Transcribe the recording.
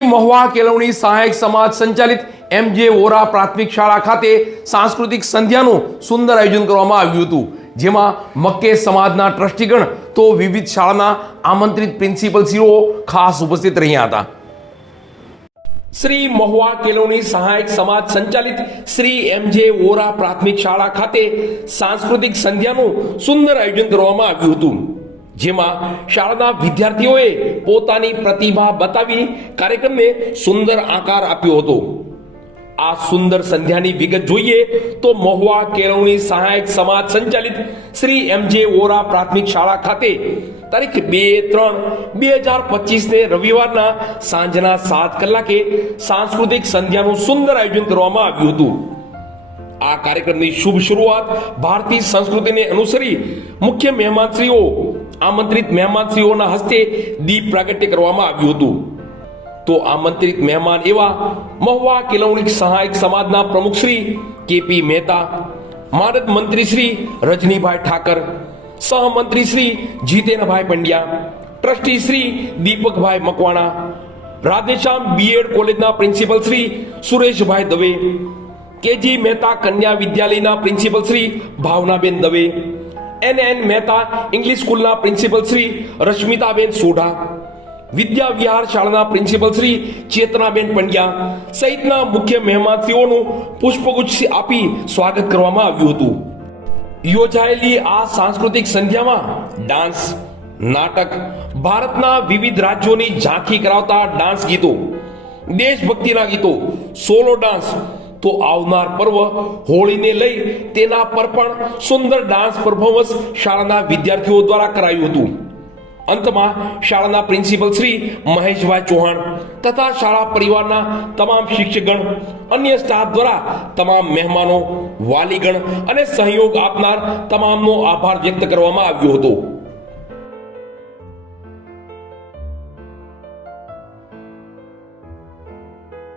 મહુવા કેળવણી સહાયક સમાજ સંચાલિત એમ જે વોરા પ્રાથમિક શાળા ખાતે સાંસ્કૃતિક સંધ્યાનું સુંદર આયોજન કરવામાં આવ્યું હતું. જેમાં મક્કે સમાજના ટ્રસ્ટીગણ તો વિવિધ શાળાના આમંત્રિત પ્રિન્સિપલશ્રીઓ ખાસ ઉપસ્થિત રહ્યા હતા. શ્રી મહુવા કેલોની સહાયક સમાજ સંચાલિત શ્રી એમ જે વોરા પ્રાથમિક શાળા ખાતે સાંસ્કૃતિક સંધ્યાનું સુંદર આયોજન કરવામાં આવ્યું હતું. જેમાં શાળાના વિદ્યાર્થીઓએ પોતાની પ્રતિભા બતાવી કાર્યક્રમને સુંદર આકાર આપ્યો હતો. આ સુંદર સંધ્યાની વિગત જોઈએ તો મહુવા કેળવણી સહાયક સમાજ સંચાલિત શ્રી એમ જે ઓરા પ્રાથમિક શાળા ખાતે તારીખ બે ત્રણ બે હજાર પચીસ ને રવિવારના સાંજના સાત કલાકે સાંસ્કૃતિક સંધ્યાનું સુંદર આયોજન કરવામાં આવ્યું હતું. આ કાર્યક્રમની શુભ શરૂઆત ભારતીય સંસ્કૃતિને અનુસરી મુખ્ય મહેમાનશ્રીઓ આમંત્રિત મહેમાનશ્રીઓના હસ્તે દીપ પ્રાગટ્ય કરવામાં આવ્યું હતું. તો આમંત્રિત મહેમાન એવા મહુવા કેળવણી સહાયક સમાજના પ્રમુખ શ્રી કેપી મહેતા, માનદ મંત્રી શ્રી રજનીભાઈ ઠાકર, સહમંત્રી શ્રી જીતેનભાઈ પંડ્યા, ટ્રસ્ટી શ્રી દીપકભાઈ મકવાણા રાધેશ્યામ બીએડ કોલેજના પ્રિન્સિપલ શ્રી સુરેશભાઈ દવે, કેજી મહેતા કન્યા વિદ્યાલયના principal Shri Bhavnaben Dave N N Mehta English સ્કૂલના પ્રિન્સિપલ શ્રી રશ્મિતાબેન સોઢા વિદ્યા વિહાર શાળાના પ્રિન્સિપલ શ્રી ચેતનાબેન પંડ્યા સહિતના મુખ્ય મહેમાનશ્રીઓનું પુષ્પગુચ્છ આપી સ્વાગત કરવામાં આવ્યું હતું. યોજાયેલી આ સાંસ્કૃતિક સંધ્યામાં ડાન્સ, નાટક, ભારતના વિવિધ રાજ્યોની ઝાંખી કરાવતા ડાન્સ ગીતો, દેશભક્તિના ગીતો, સોલો ડાન્સ તો આવનાર પર્વ હોળીને લઈ તેના પર પણ સુંદર ડાન્સ પરફોર્મન્સ શાળાના વિદ્યાર્થીઓ દ્વારા કરાયું હતું. અંતમાં શાળાના પ્રિન્સિપલ શ્રી મહેશભાઈ ચૌહાણ તથા શાળા પરિવારના તમામ શિક્ષકગણ, અન્ય સ્ટાફ દ્વારા તમામ મહેમાનો, વાલીગણ અને સહયોગ આપનાર તમામનો આભાર વ્યક્ત કરવામાં આવ્યો હતો.